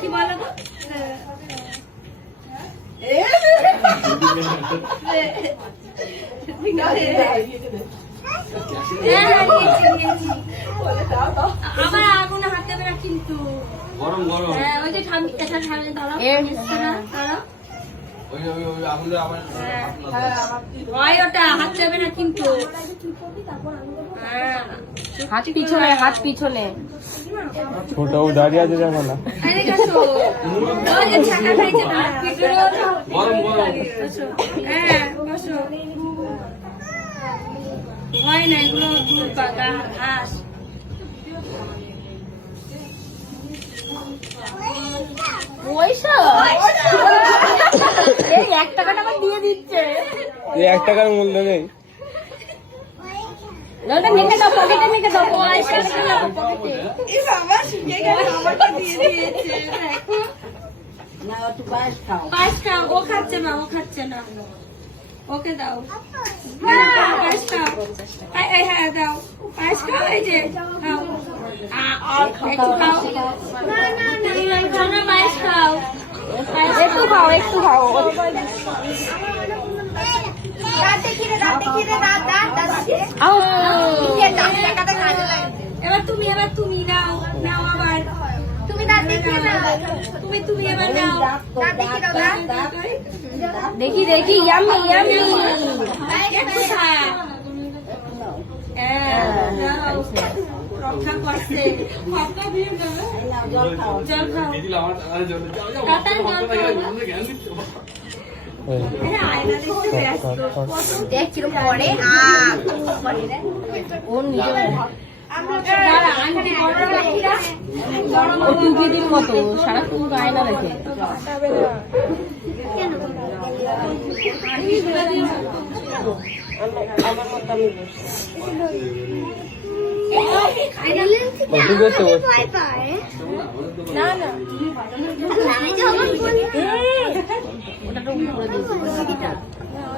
কি বলো তো আমার আগুন হাত দেবে না কিন্তু গরম গরম ওই যে ঠান্ডা ঠান্ডা দাঁড়াও ওটা হাত দেবে না কিন্তু হাত পিছনে হাত পিছনে ছোট দাঁড়িয়ে আছে দেখো না হয় না এগুলো দূর পাকা ঘাস এই 1 টাকাটা আমার দিয়ে দিচ্ছে। এই 1 টাকার মূল্য নেই। ওটা মেখে দাও, পকেটে মেখে দাও। পয়সা দাও পকেটে। এই বাবা শিখে গেল আমাকে দিয়ে দিয়েছে দেখো। না একটু পায়েস খাও। পায়েস খাও, ও খাচ্ছে না, ও খাচ্ছে না। ওকে দাও। পায়েস খাও। এই হ্যাঁ দাও। পায়েস খাও এই যে খাও। একটু খাও। না না পায়েস খাও। একটু খাও, একটু খাও। এবার তুমি নাও নাও আবার তুমি তুমি এবার নাও দেখি দেখি ইয়াম্মি ইয়াম্মি। রক্ষা করছে জল খাও দিদির মতো সারাক্ষণ গায়ে না দেখে। না না ওটা তো